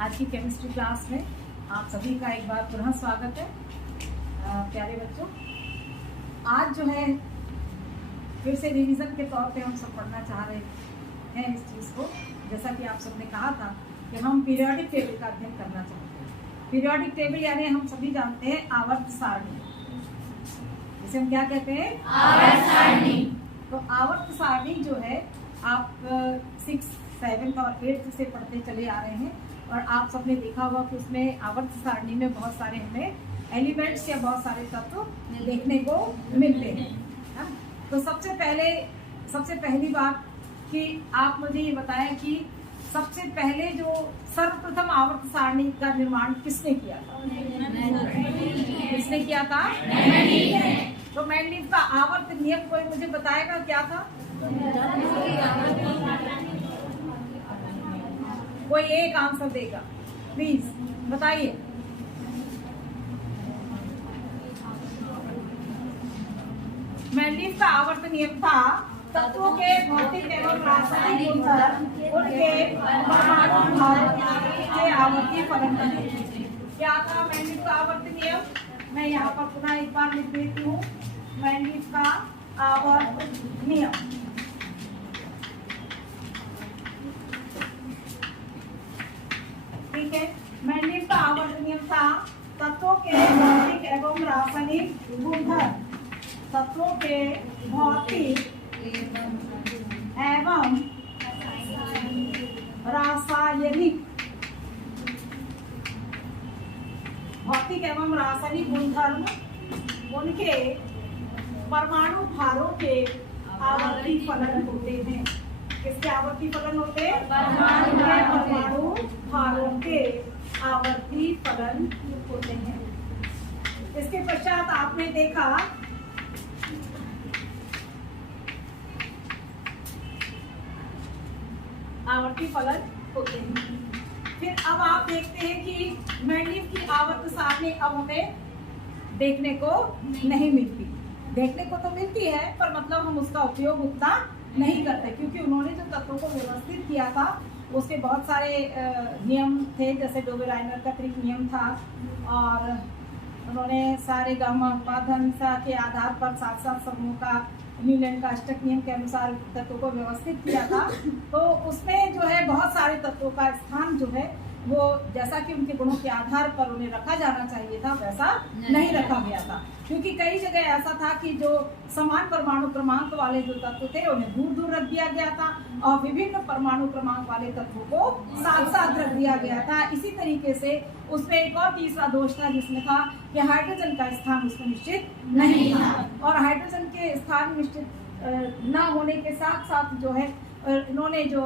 आज की chemistry class में आप सभी का एक बार पुनः स्वागत है। प्यारे बच्चों, आज जो है फिर से रिवीजन के तौर पे हम सब पढ़ना चाह रहे हैं इस चीज़ को। जैसा कि आप सबने कहा था कि हम पीरियोडिक टेबल का अध्ययन करना चाहते हैं। पीरियोडिक टेबल यानी हम सभी जानते हैं आवर्त सारणी, जिसे हम क्या कहते हैं, आवर्त सारणी। तो आवर्त सारणी जो है आप 6, 7 और 8 से पढ़ते चले आ रहे हैं और आप सबने देखा होगा कि उसमें आवर्त सारणी में बहुत सारे हमें एलिमेंट्स या बहुत सारे तत्व देखने को मिलते हैं। तो सबसे पहली बात कि आप मुझे ये बताएं कि सबसे पहले जो सर्वप्रथम आवर्त सारणी का निर्माण किसने किया था? किसने किया था? तो मेंडलीव का आवर्त नियम कोई मुझे बताएगा क्या था? कोई एक आंसर देगा, प्लीज बताइए। मेंडलीव का आवर्त नियम था तत्वों के भौतिक एवं रासायनिक गुणधर्म उनके परमाणु भार के आवर्तीय फलन बने। क्या था मेंडलीव का आवर्त नियम? मैं यहाँ पर पुनः एक बार लिख देती हूँ। मेंडलीव का आवर्त नियम, ठीक है। मेंडलीव का आवर्त नियम था तत्वों के भौतिक एवं रासायनिक गुणधर्म, तत्वों के भौतिक एवं रासायनिक गुणधर्म उनके परमाणु भारों के आवर्ती फलन होते हैं। किसके आवर्ती फलन होते हैं? परमाणु भारों के आवर्ती फलन होते हैं। इसके पश्चात आपने देखा आवर्ती फलन होते हैं। फिर अब आप देखते हैं कि मेंडलीव की आवर्त सारणी अब हमें देखने को नहीं मिलती। देखने को तो मिलती है पर मतलब हम उसका उपयोग उतना नहीं करते, क्योंकि उन्होंने जो तत्वों को व्यवस्थित किया था उसके बहुत सारे नियम थे। जैसे डोबेराइनर का त्रिक नियम था और उन्होंने सारे गामा पाधनसा के आधार पर 7 समूह का न्यूलैंड का अष्टक नियम के अनुसार तत्वों को व्यवस्थित किया था। तो उसमें जो है बहुत सारे तत्वों का स्थान जो है वो जैसा कि उनके गुणों के आधार पर उन्हें रखा जाना चाहिए था वैसा नहीं रखा गया था, क्योंकि कई जगह ऐसा था कि जो समान परमाणु क्रमांक वाले जो तत्व थे उन्हें दूर दूर रख दिया गया था और विभिन्न परमाणु क्रमांक वाले तत्वों को साथ साथ रख दिया गया था। इसी तरीके से उसमें एक और तीसरा दोष था जिसमें था कि हाइड्रोजन का स्थान उसमें निश्चित नहीं था और हाइड्रोजन के स्थान निश्चित न होने के साथ साथ जो है इन्होंने जो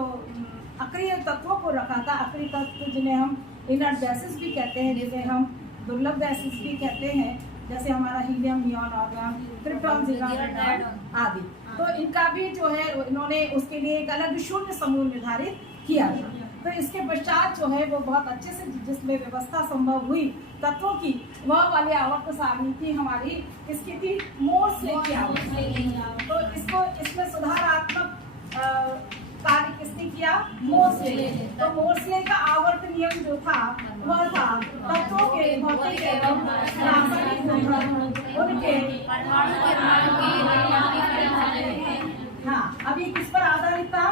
अक्रिय तत्वों को रखा था। अक्रिय तत्व जिन्हें हम इनर्ट गैसेस भी कहते हैं, जिन्हें हम दुर्लभ गैसेस भी कहते हैं, जैसे हमारा हीलियम, नियॉन, आर्गन, क्रिप्टॉन, ज़ीरॉन, रेडॉन आदि। तो इनका भी जो है इन्होंने उसके लिए एक अलग शून्य समूह निर्धारित किया था। तो इसके पश्चात जो है वो बहुत अच्छे से जिसमें व्यवस्था संभव हुई तत्वों की, वह वाली आवर्त सारणी थी हमारी। इसकी थी मोर्सले की आवर्त। तो इसमें सुधारात्मक कार्य किसने किया? मोर्सले। तो मोर्सले का आवर्त नियम जो था वह था तत्वों के भौतिक एवं रासायनिक गुणधर्म उनके हाँ, अभी किस पर आधारित था?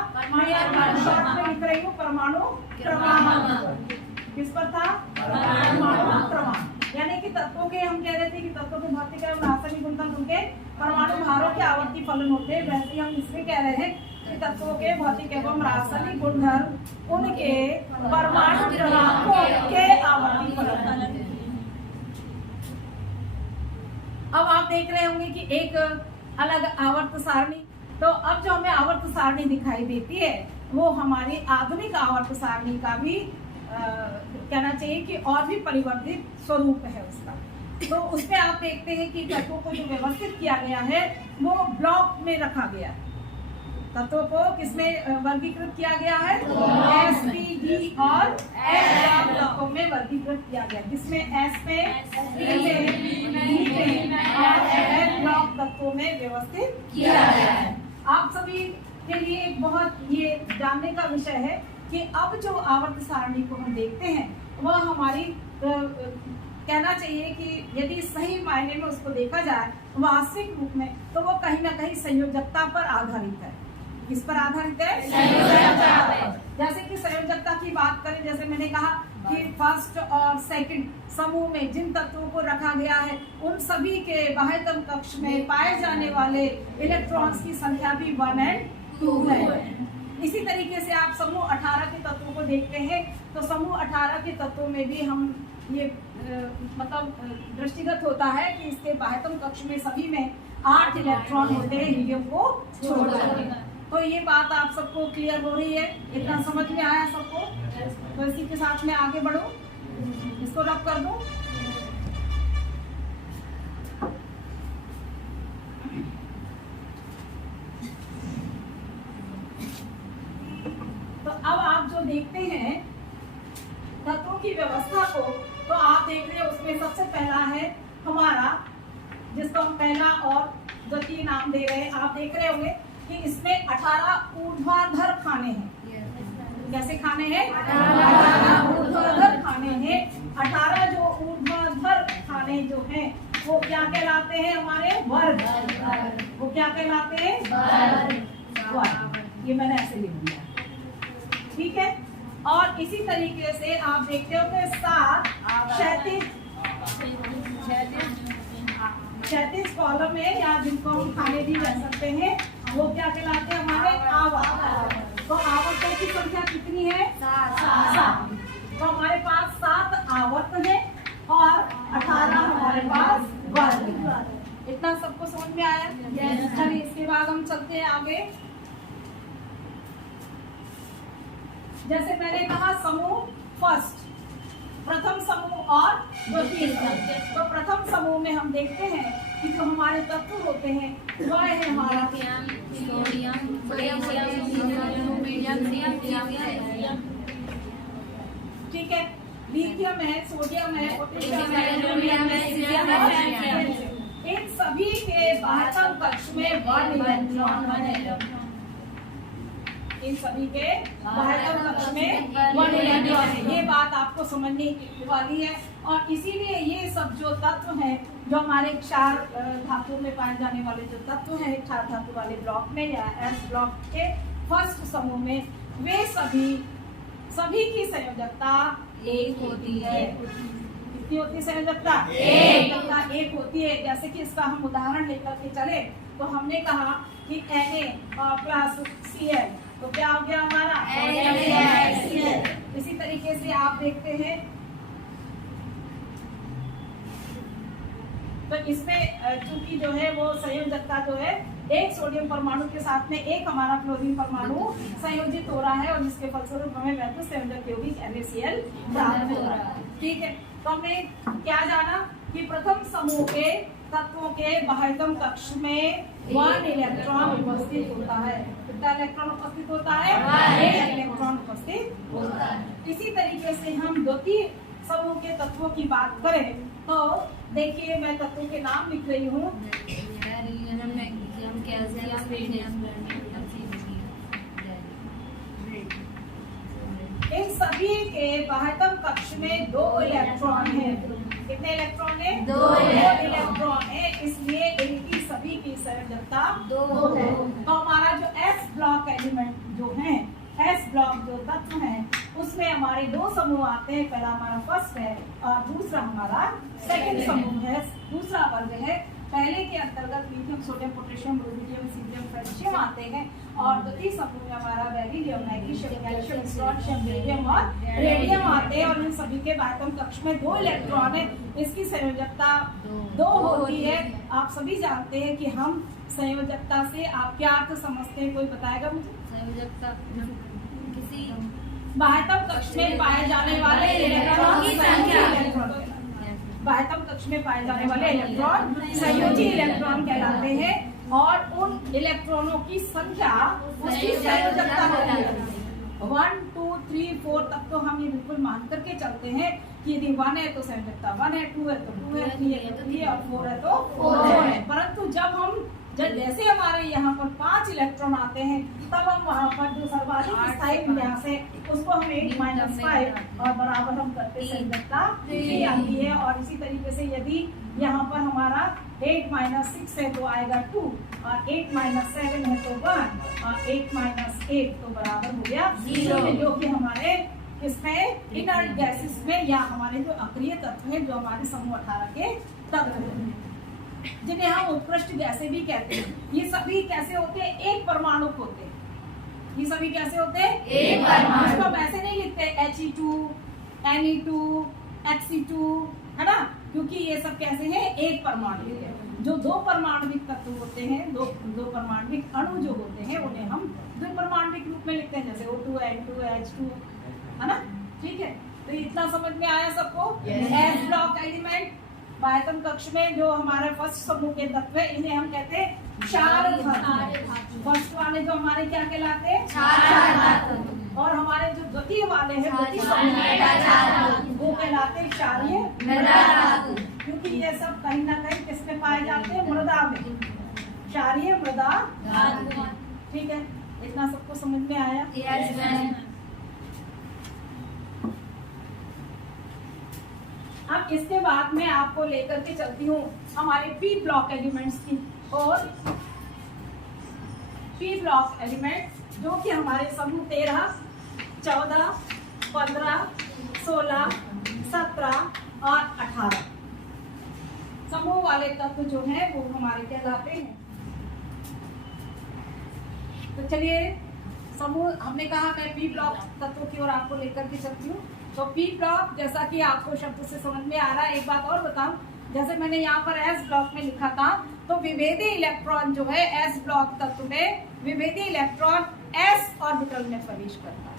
शॉर्ट में लिख रही हूँ परमाणु क्रमांक। किस पर था? परमाणु क्रमांक। यानी कि तत्वों के हम कह रहे थे कि तत्वों के भौतिक एवं रासायनिक गुणधर्म उनके परमाणु भारों के आवर्ती फलन होते हैं, वैसे ही हम इसमें कह रहे हैं कि तत्वों के भौतिक एवं रासायनिक गुणधर्म उनके परमाणु क्रमांकों के आवर्ती फलन। अब आप देख रहे होंगे कि एक अलग आवर्त सारणी। तो अब जो हमें आवर्त सारणी दिखाई देती है वो हमारी आधुनिक आवर्त सारणी का भी कहना चाहिए कि और भी परिवर्तित स्वरूप है उसका। तो उसमें आप देखते हैं कि तत्वों को जो व्यवस्थित किया गया है वो ब्लॉक में रखा गया है। तत्वों को किसमें वर्गीकृत किया गया है? एस, पी, डी और एफ ब्लॉकों में वर्गीकृत किया गया, जिसमें एस में, पी में, डी में और एफ ब्लॉक तत्वों में व्यवस्थित किया गया है। आप सभी के लिए एक बहुत ये जानने का विषय है कि अब जो आवर्त सारणी को हम देखते हैं वह हमारी कहना चाहिए कि यदि सही मायने में उसको देखा जाए वास्तविक रूप में, तो वो कहीं ना कहीं संयोजकता पर आधारित है। किस पर आधारित है? संयोजकता। जैसे कि संयोजकता की बात करें, जैसे मैंने कहा कि फर्स्ट और सेकंड समूह में जिन तत्वों को रखा गया है उन सभी के बाह्यतम कक्ष में पाए जाने वाले इलेक्ट्रॉन्स की संख्या भी 1 और 2 है। इसी तरीके से आप समूह 18 के तत्वों को देखते हैं, तो समूह 18 के तत्वों में भी हम ये मतलब दृष्टिगत होता है कि इसके बाह्यतम कक्ष में सभी में 8 इलेक्ट्रॉन होते हैं हीलियम को छोड़कर। तो ये बात आप सबको क्लियर हो रही है? इतना समझ में आया सबको? तो इसी के साथ में आगे बढ़ो, इसको रब कर दूं। तो अब आप जो देखते हैं तत्वों की व्यवस्था को, तो आप देख रहे हैं उसमें सबसे पहला है हमारा, जिसको हम पहला और द्वितीय नाम दे रहे हैं। आप देख रहे होंगे कि इसमें 18 ऊर्ध्वाधर खाने हैं। कैसे खाने हैं? 18 ऊर्ध्वाधर खाने हैं। 18 जो ऊर्ध्वाधर खाने जो हैं वो क्या कहलाते हैं? हमारे वर्ग। वो क्या कहलाते हैं? वर्ग। ये मैंने ऐसे लिख दिया, ठीक है। और इसी तरीके से आप देखते हो कि 7 क्षैतिज कॉलम है, या जिनको हम खाने भी कह सकते हैं, वो क्या कहलाते हैं? हमारे आवर्त। तो आवर्तों की संख्या कितनी है? 7। तो हमारे पास 7 आवर्त है और 18 हमारे पास वर्ग। इतना सबको समझ में आया? चलिए इसके बाद हम चलते हैं आगे। जैसे मैंने कहा समूह फर्स्ट, प्रथम समूह और द्वितीय समूह। तो प्रथम समूह में हम देखते हैं कि जो हमारे तत्व होते हैं वह है हमारा ठीक है, लिथियम है, सोडियम है, पोटेशियम है, एल्यूमिनियम है, सीजियम है। इन सभी के बाह्यतम कक्ष में 1 इलेक्ट्रॉन है। इन सभी के बाह्यतम कक्ष में 1 इलेक्ट्रॉन है। ये बात आपको समझने वाली है। और इसीलिए ये सब जो तत्व हैं, जो हमारे क्षार धातु में पाए जाने वाले जो तत्व हैं क्षार धातु वाले ब्लॉक में या एस ब्लॉक के फर्स्ट समूह में, वे सभी की संयोजकता 1 होती है। कितनी होती है संयोजकता? 1 होती है। जैसे कि इसका हम उदाहरण लेकर के चले, तो हमने कहा कि Na प्लस Cl, तो क्या हो गया हमारा? NaCl। इसी तरीके से आप देखते हैं, तो इसमें चूंकि जो है वो संयोजकता जो है एक सोडियम परमाणु के साथ में एक हमारा क्लोरीन परमाणु संयोजित हो रहा है, और जिसके फलस्वरूप हमें वैध संयोजक यौगिक NaCl प्राप्त हो रहा है। ठीक है, तो हमने क्या जाना कि प्रथम समूह के तत्वों के बाह्यतम कक्ष में 1 इलेक्ट्रॉन उपस्थित होता है। कितना इलेक्ट्रॉन उपस्थित होता है? 1 इलेक्ट्रॉन उपस्थित होता है। इसी तरीके से हम द्वितीय समूह के तत्वों की बात करें, तो देखिए मैं तत्वों के नाम लिख रही हूँ। इन सभी के बाह्यतम कक्ष में 2 इलेक्ट्रॉन है। कितने इलेक्ट्रॉन है? 2 इलेक्ट्रॉन है, इसलिए इनकी सभी की संयोजकता 2 है। तो हमारा जो एस ब्लॉक एलिमेंट जो है, एस ब्लॉक जो तत्व है, उसमें हमारे 2 समूह आते हैं। पहला हमारा फर्स्ट है और दूसरा हमारा सेकंड समूह है, दूसरा वर्ग है। पहले के अंतर्गत lithium, sodium, potassium, rubidium, caesium, francium आते हैं, और द्वितीय समूह में हमारा beryllium, magnesium, calcium, strontium, barium और रेडियम आते हैं। और इन सभी के बाह्यतम कक्ष में 2 इलेक्ट्रॉन है। इसकी संयोजकता 2 होती है। आप सभी जानते हैं कि हम संयोजकता से आप क्या अर्थ समझते हैं? कोई बताएगा मुझे? संयोजकता किसी बाह्यतम कक्ष में पाए जाने वाले इलेक्ट्रॉन की संख्या। बाह्यतम कक्ष में पाए जाने वाले इलेक्ट्रॉन संयोजी इलेक्ट्रॉन कहलाते हैं, और उन इलेक्ट्रॉनों की संख्या उसकी संयोजकता होती है। 1, 2, 3, 4 तक तो हम ये बिल्कुल मान करके चलते हैं कि यदि 1 है तो संयोजकता 1 है, 2 है तो 2 है, 3 है तो 3 है और 4 है तो 4 है। परंतु जब हम जब जैसे हमारे यहाँ पर 5 इलेक्ट्रॉन आते हैं तब हम वहाँ पर जो सर्वाधिक स्थायी विन्यास है उसको हम 8-5 और बराबर हम करते संयोजकता 3 आती है। और इसी तरीके से यदि यहाँ पर हमारा 8-6 है तो आएगा 2 और 8-7 है तो 1 और 8-8 तो बराबर हो गया 0, जो कि हमारे किसमें इनर्ट गैसेस में या हमारे जो अक्रिय तत्व हैं जो हमारे समूह 18 के तत्व हैं जिन्हें हम उत्कृष्ट गैसें भी कहते हैं। ये सभी कैसे होते हैं? एक परमाणु होते हैं। ये सभी कैसे होते हैं? एक परमाणु। इसको हम ऐसे नहीं लिखते He2, Ne2, Xe2, है ना, क्योंकि ये सब कैसे हैं? एक परमाणु है। जो 2 परमाणविक तत्व होते हैं, दो परमाणविक अणु जो होते हैं उन्हें हम द्विपरमाणविक रूप में लिखते हैं, जैसे O2, N2, H2, है ना। ठीक है, तो इतना समझ में आया सबको? एस ब्लॉक एलिमेंट बाह्यतम कक्ष में जो हमारे फर्स्ट समूह के तत्व है इन्हें हम कहते हैं क्षार धातु। फर्स्ट वाले जो हमारे क्या कहलाते हैं? क्षार धातु। और हमारे जो द्वितीय वाले हैं द्वितीय समूह वो कहलाते हैं क्षारीय मृदा धातु, क्योंकि ये सब कहीं ना कहीं किसमें पाए जाते हैं? मृदा में, क्षारीय मृदा धातु। ठीक है, इतना सबको समझ में आया? अब इसके बाद मैं आपको लेकर के चलती हूँ हमारे पी ब्लॉक एलिमेंट्स की। और पी ब्लॉक एलिमेंट्स जो कि हमारे समूह 13, 14, 15, 16, 17 और 18 समूह वाले तत्व जो हैं वो हमारे कहलाते हैं। तो चलिए, समूह हमने कहा मैं पी ब्लॉक तत्वों की ओर आपको लेकर के चलती हूँ। तो पी ब्लॉक जैसा कि आपको शब्द से समझ में आ रहा है, एक बात और बताऊं, जैसे मैंने यहाँ पर एस ब्लॉक में लिखा था तो विभेदी इलेक्ट्रॉन जो है एस ब्लॉक तत्व में विभेदी इलेक्ट्रॉन एस ऑर्बिटल में प्रवेश करता है।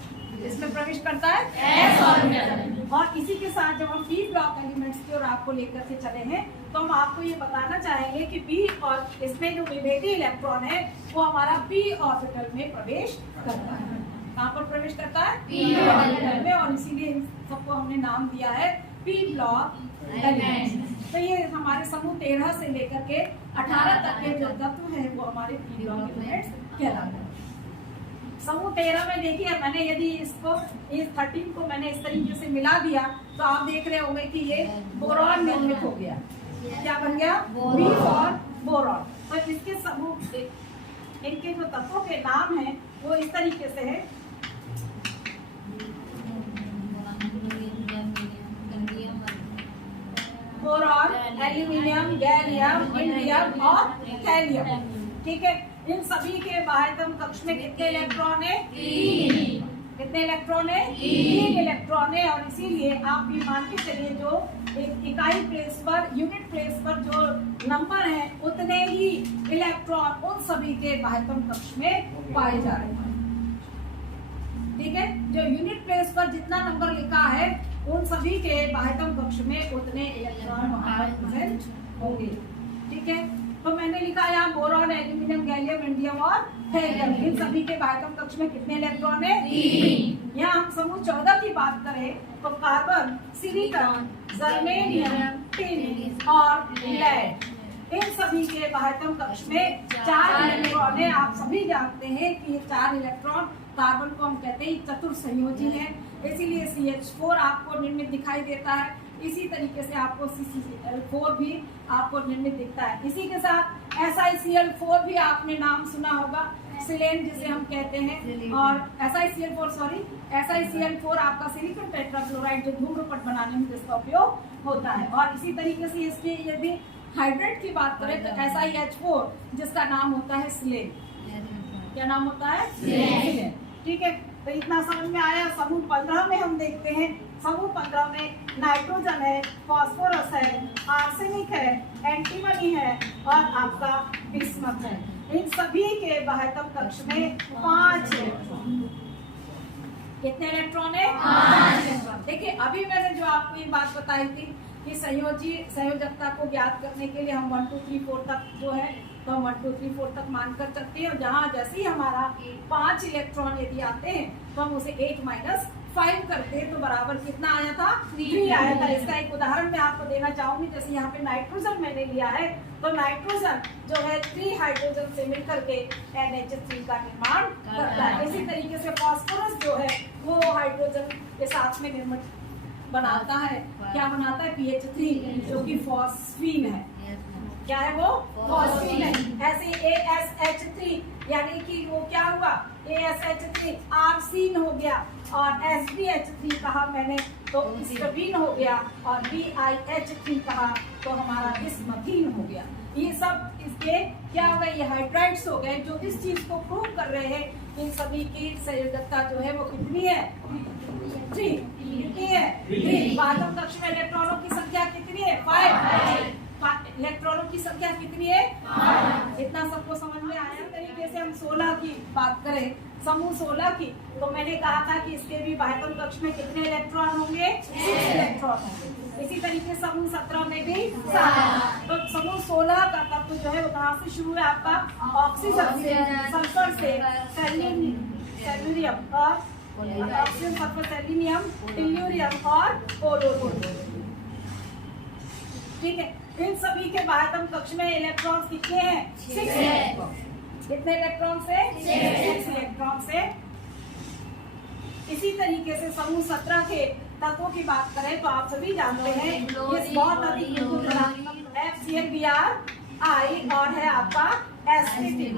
इसमें प्रवेश करता है एस ऑर्बिटल। और इसी के साथ जब हम पी ब्लॉक एलिमेंट्स की ओर आपको लेकर के चले हैं तो हम आपको ये बताना चाहेंगे कि पी और इसमें जो विभेदी इलेक्ट्रॉन है वो हमारा पी ऑर्बिटल में प्रवेश करता है। कहाँ पर प्रवेश करता है? पी ऑर्बिटल में। और इसीलिए सबको हमने नाम दिया है पी ब्लॉक एलिमेंट्स। तो ये हमारे समूह 13 से लेकर के 18 तक के जो तत्व हैं वो हमारे पी ब्लॉक एलिमेंट्स कहलाते हैं। समूह 13 में देखिए, मैंने यदि इसको इस 13 को मैंने इस तरीके से मिला दिया तो आप देख रहे होंगे कि ये बोरॉन निर्मित हो गया। क्या बन गया? B for boron. तो इसके समूह इनके जो तत्वों के नाम हैं वो इस तरीके से है। बोरॉन, एल्यूमिनियम, गैलियम, इंडियम और थैलियम। ठीक है, इन सभी के बाह्यतम कक्ष में कितने इलेक्ट्रॉन है? 3। कितने इलेक्ट्रॉन है? 3 इलेक्ट्रॉन है। और इसीलिए आप ये मान के चलिए जो एक इकाई प्लेस पर, यूनिट प्लेस पर जो नंबर है उतने ही इलेक्ट्रॉन उन सभी के बाह्यतम कक्ष में पाए जा रहे हैं। ठीक है, जो यूनिट प्लेस पर जितना नंबर लिखा है उन सभी के बाह्यतम कक्ष में उतने इलेक्ट्रॉन वहां पर प्रेजेंट होंगे। ठीक है, तो मैंने लिखा यहाँ बोरॉन, एल्यूमिनियम, गैलियम, इंडियम और थैलियम, इन सभी के बाह्यतम कक्ष में कितने इलेक्ट्रॉन है? 3। यहाँ हम समूह 14 की बात करें तो कार्बन, सिलिकॉन, जर्मेनियम, टिन और लेड, इन सभी के बाह्यतम कक्ष में 4 इलेक्ट्रॉन है। आप सभी जानते हैं कि ये 4 इलेक्ट्रॉन, कार्बन को हम कहते हैं चतुर संयोजी है, इसीलिए CH4 आपको निर्मित दिखाई देता है। इसी तरीके से आपको CCl4 भी आपको निर्मित दिखता है। इसी के साथ SiCl4 भी आपने नाम सुना होगा, सिलेन जिसे हम कहते हैं। और SiCl4 आपका सिलिकॉन टेट्राक्लोराइड जो धूम्रपट बनाने में जिसका उपयोग होता है। और इसी तरीके से इसके यदि हाइड्रेट की बात करें तो SiH4 जिसका नाम होता है सिलेन। क्या नाम होता है? सिलेन। ठीक है, तो इतना समझ में आया। समूह 15 में हम देखते हैं, समूह 15 में नाइट्रोजन है, फास्फोरस है, आर्सेनिक है, एंटीमनी है और आपका बिस्मथ है। इन सभी के बाह्यतम कक्ष में 5 इलेक्ट्रॉन। कितने इलेक्ट्रॉन है? 5 इलेक्ट्रॉन। देखिए, अभी मैंने जो आपको ये बात बताई थी कि संयोजकता को ज्ञात करने के लिए हम 1 2 3 4 तक जो है तो हम 1 2 3 4 तक मानकर चलते हैं। और जहाँ जैसे ही हमारा 5 इलेक्ट्रॉन यदि आते हैं तो हम उसे 8 5 करते तो बराबर कितना आया था? 3 आया था। इसका एक उदाहरण मैं आपको देना चाहूंगी। जैसे यहाँ पे नाइट्रोजन मैंने लिया है, तो नाइट्रोजन जो है 3 हाइड्रोजन से मिलकर के NH3 का निर्माण करता है। इसी तरीके से फास्फोरस जो है वो हाइड्रोजन के साथ में निर्माण बनाता है। क्या बनाता है? PH3, जो कि फॉस्फीन है। क्या है वो? फॉस्फीन है। ऐसे ASH3 यानी कि वो क्या हुआ? ASH3 आर्सीन हो गया, और SBH3 कहा मैंने तो स्टबीन हो गया, और BiH3 कहा तो हमारा बिस्मथीन हो गया। ये सब इसके क्या हो गए? ये हाइड्राइड्स हो गए, जो इस चीज को प्रूव कर रहे हैं। इन सभी की संयोजकता जो है वो कितनी है? 3। कितनी है? 3। पारगम कक्ष में इलेक्ट्रॉनों की संख्या कितनी है? 5। इलेक्ट्रॉनों की संख्या कितनी है? 5। इतना सबको समझ में आया? तरीके से हम 16 की बात करें, समूह 16 की, तो मैंने कहा था कि इसके भी बाह्यतम कक्ष में कितने इलेक्ट्रॉन होंगे? 6 इलेक्ट्रॉन होंगे। इसी तरीके समूह 17 में भी 7। तो समूह 16 का तत्व जो है वो कहाँ से शुरू है? आपका ऑक्सीजन से, सल्फर से, सेल्यूरियम और ऑक्सीजन, सल्फर, सेलेनियम, टेल्यूरियम और पोलोनियम। ठीक है। इन सभी के बाह्यतम कक्ष में इलेक्ट्रॉन कितने हैं? 6। कितने इलेक्ट्रॉन से? 6 इलेक्ट्रॉन से। इसी तरीके से समूह 17 के तत्वों की बात करें तो आप सभी जानते हैं ये बहुत अधिक FClBrI और है आपका sp3।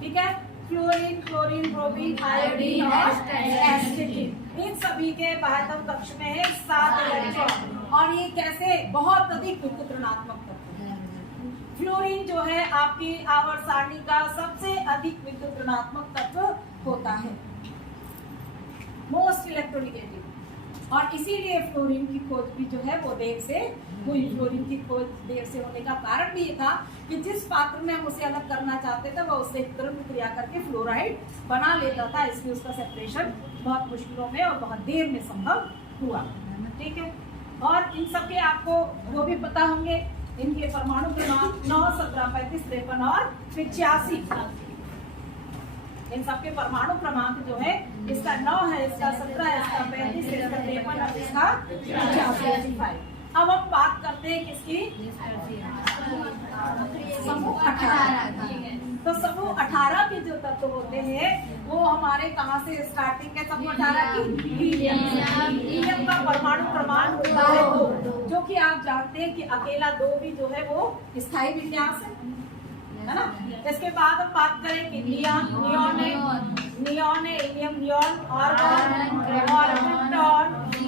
ठीक है। फ्लोरीन, क्लोरीन, ब्रोमीन, आयोडीन और एस्टेटिन, इन सभी के बाह्यतम कक्ष में है 7 इलेक्ट्रॉन। और ये कैसे? बहुत अधिक विद्युत ऋणात्मक तत्व है। फ्लोरीन जो है आपकी आवर्त सारणी का सबसे अधिक विद्युत ऋणात्मक तत्व होता है, मोस्ट इलेक्ट्रोनेगेटिव। और इसीलिए फ्लोरीन की खोज भी जो है वो देर से हुई। फ्लोरीन की खोज देर से होने का कारण भी ये था कि जिस पात्र में हम उसे अलग करना चाहते थे वह उससे द्रव्य क्रिया करके फ्लोराइड बना लेता था, इसलिए उसका सेपरेशन बहुत मुश्किलों में और बहुत देर में संभव हुआ। ठीक है। और इन सबके आपको वो भी पता होंगे, इनके परमाणु क्रमांक 9, 17, 35, 53 और 85। इन सबके परमाणु क्रमांक जो है इसका 9 है, इसका 17 है, इसका 35 है, इसका 53 और इसका 85। अब हम बात करते हैं किसकी? समूह 18। तो समूह 18 के जो तत्व होते हैं वो हमारे कहाँ से स्टार्टिंग है? समूह 18 की हीलियम का परमाणु क्रमांक होता है 2, जो कि आप जानते हैं कि अकेला 2 भी जो है वो स्थायी विन्यास है ना। इसके बाद हम बात करें कि नियॉन है, हीलियम, नियॉन, आर्गन और क्रिप्टॉन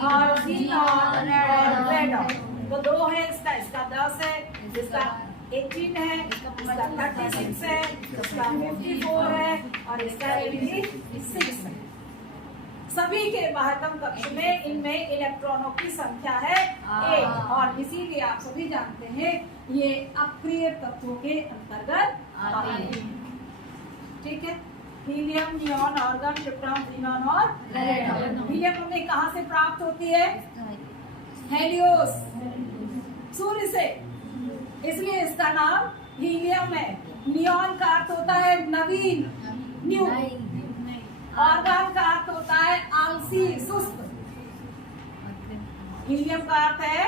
और ज़ीनॉन और रेडॉन। तो 2 है इसका 10 है, इसका 18 है, इसका 36 है, इसका 54 है और इसका 86 है। सभी के बाह्यतम कक्ष में इनमें इलेक्ट्रॉनों की संख्या है 1, और इसीलिए आप सभी जानते हैं ये अक्रिय तत्वों के अंतर्गत आते हैं। ठीक है। Helium, neon, argon, krypton, xenon और रेडॉन। हीलियम हमें कहाँ से प्राप्त होती है? हेलियोस, सूर्य से, इसलिए इसका नाम हीलियम है। नियॉन का अर्थ होता है नवीन, न्यू। आर्गन का अर्थ होता है आलसी, सुस्त। हीलियम का अर्थ है,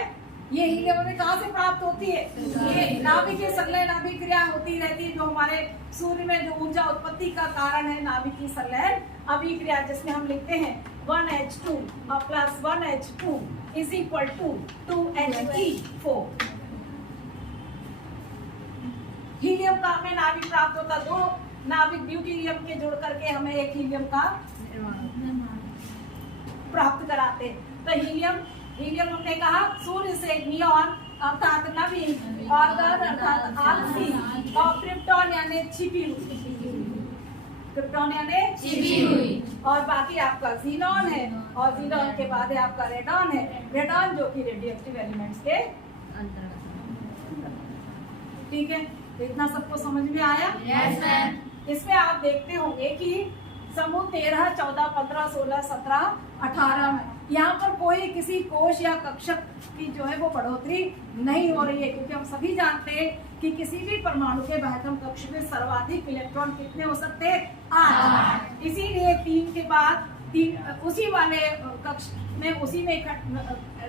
ये हीलियम हमें कहाँ से प्राप्त होती है? ये नाभिकीय संलयन अभिक्रिया होती रहती है, जो हमारे सूर्य में जो ऊर्जा उत्पत्ति का कारण है, नाभिकीय संलयन अभिक्रिया, जिसमें हम लिखते हैं 1H2 और plus 1H2 is equal to 2He4। Helium का हमें नाभिक प्राप्त होता, 2 नाभिक ड्यूटेरियम के जोड़ करके हमें एक हीलियम का प्राप्त कराते। तो हीलियम हमने कहा सूर्य से, नियॉन अर्थात नवीन, आर्गन अर्थात आलसी और क्रिप्टॉन यानी छिपी हुई, और बाकी आपका ज़ीनॉन है, और ज़ीनॉन के बाद है आपका रेडॉन है। रेडॉन जो कि रेडियोएक्टिव एलिमेंट्स के अंतर्गत। ठीक है। इतना सबको समझ में आया? Yes ma'am. इसमें आप देखते होंगे कि समूह 13, 14, 15, 16, 17, 18 में यहाँ पर कोई किसी कोश या कक्षक की जो है वो बढ़ोतरी नहीं हो रही है, क्योंकि हम सभी जानते हैं कि किसी भी परमाणु के बाह्यतम कक्ष में सर्वाधिक इलेक्ट्रॉन कितने हो सकते हैं? 8। इसीलिए 3 के बाद उसी वाले कक्ष में उसी में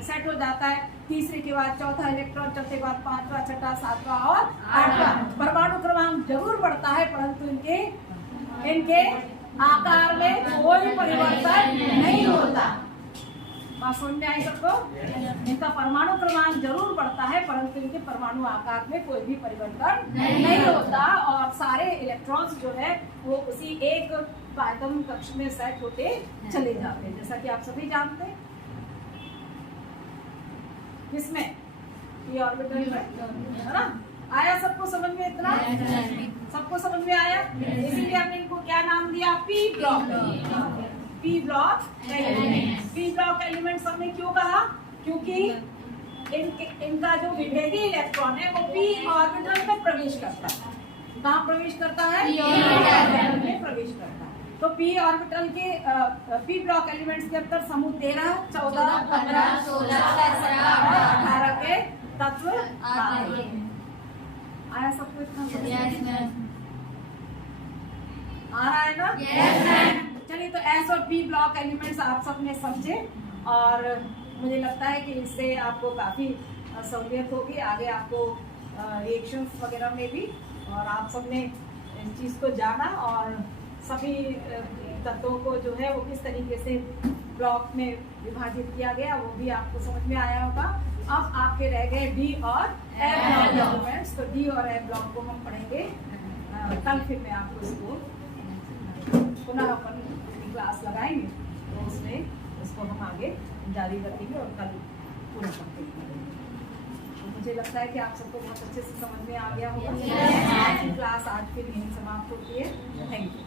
सेट हो जाता है। तीसरे के बाद चौथा इलेक्ट्रॉन, चौथे के बाद पांचवा, छठा, सातवां और आठवां। परमाणु क्रमांक जरूर बढ़ता है परंतु इनके आकार में कोई परिवर्तन नहीं होता। बात समझ में आई सबको? इनका परमाणु क्रमांक जरूर बढ़ता है परंतु इनके परमाणु आकार में कोई भी परिवर्तन नहीं होता और सारे इलेक्ट्रॉन्स जो है वो उसी एक क्वांटम कक्ष में सेट होते चले जाते हैं, जैसा कि आप सभी जानते हैं। किसमें? पी ऑर्बिटल में, है ना? आया सबको समझ में? इतना सबको समझ में आया? इसीलिए हमने इनको क्या नाम दिया? P block. P block element. P block elements हमने क्यों कहा? क्योंकि इनका जो विभेदी इलेक्ट्रॉन है वो पी ऑर्बिटल में प्रवेश करता है। कहाँ प्रवेश करता है? पी ऑर्बिटल में प्रवेश करता है। तो पी ऑर्बिटल के पी ब्लॉक एलिमेंट्स के अंदर समूह 13, 14, 15, 16, 17 और 18 के तत्व आते हैं। आया सबको इतना? आ रहा है ना? चलिए, तो एस और पी ब्लॉक एलिमेंट्स आप सबने समझे और मुझे लगता है कि इससे आपको काफ़ी सहूलियत होगी आगे आपको रिएक्शंस वगैरह में भी। और आप सबने इस चीज़ को जाना और सभी तत्वों को जो है वो किस तरीके से ब्लॉक में विभाजित किया गया वो भी आपको समझ में आया होगा। अब आपके रह गए डी और ए ब्लॉक एलिमेंट्स। तो डी और ए ब्लॉक को हम पढ़ेंगे कल। फिर मैं आपको इसको पुनः अपन क्लास लगाएंगे तो उसमें उसको हम आगे जारी रखेंगे और कल पूरा करते हैं। तो मुझे लगता है कि आप सबको बहुत अच्छे से समझ में आ गया होगा। आज की क्लास आज फिर यहीं समाप्त होती है। Thank you.